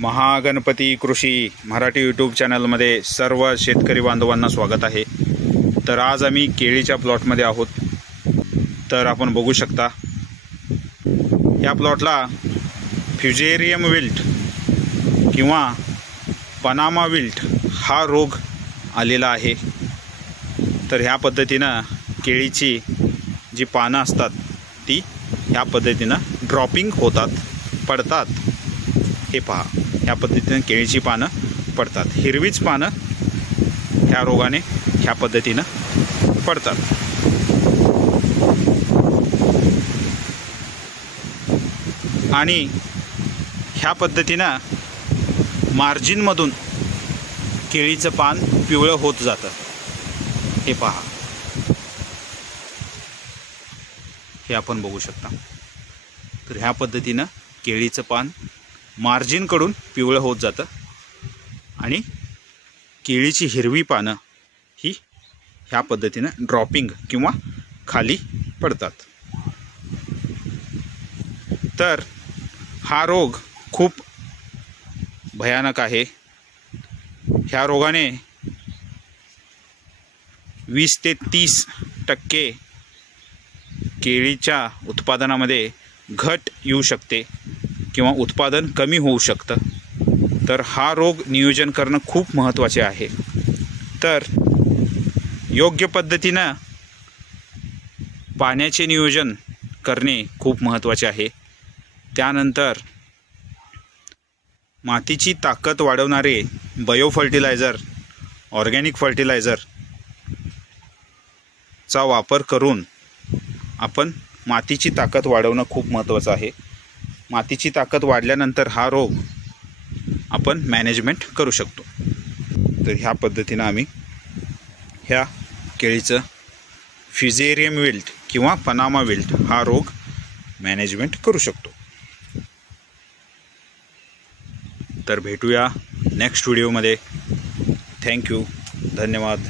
महागणपती कृषी मराठी यूट्यूब चॅनलमध्ये सर्व शेतकरी बांधवांना स्वागत आहे। तर आज आम्ही केळीच्या प्लॉटमध्ये आहोत। तर आपण बघू शकता या प्लॉटला फ्युजेरियम विल्ट किंवा पनामा विल्ट हा रोग आलेला आहे। तर ह्या पद्धतीनं केळीची जी पानं असतात ती ह्या पद्धतीनं ड्रॉपिंग होतात, पडतात। हे पहा, ह्या पद्धतीने केळीची पानं पडतात, हिरवीच पानं ह्या रोगाने ह्या पद्धतीनं पडतात। आणि ह्या पद्धतीनं मार्जिनमधून केळीचं पान पिवळं होत जातं। हे पहा, हे आपण बघू शकता। तर ह्या पद्धतीनं केळीचं पान मार्जिनकडून पिवळं होत जातं आणि केळीची हिरवी पानं ही ह्या पद्धतीनं ड्रॉपिंग किंवा खाली पडतात। तर हा रोग खूप भयानक आहे। ह्या रोगाने 20 ते 30% केळीच्या उत्पादनामध्ये घट येऊ शकते किंवा उत्पादन कमी होऊ शकतं। तर हा रोग नियोजन करणं खूप महत्त्वाचे आहे। तर योग्य पद्धतीनं पाण्याचे नियोजन करणे खूप महत्त्वाचे आहे। त्यानंतर मातीची ताकद वाढवणारे बायो फर्टिलायझर, ऑर्गॅनिक फर्टिलायझर चा वापर करून आपण मातीची ताकद वाढवणं खूप महत्त्वाचं आहे। मातीची ताकद वाढल्यानंतर हा रोग आपण मॅनेजमेंट करू शकतो। तर ह्या पद्धतीनं आम्ही ह्या केळीचं फ्युजेरियम विल्ट किंवा पनामा विल्ट हा रोग मॅनेजमेंट करू शकतो। तर भेटूया नेक्स्ट व्हिडिओमध्ये। थँक्यू, धन्यवाद।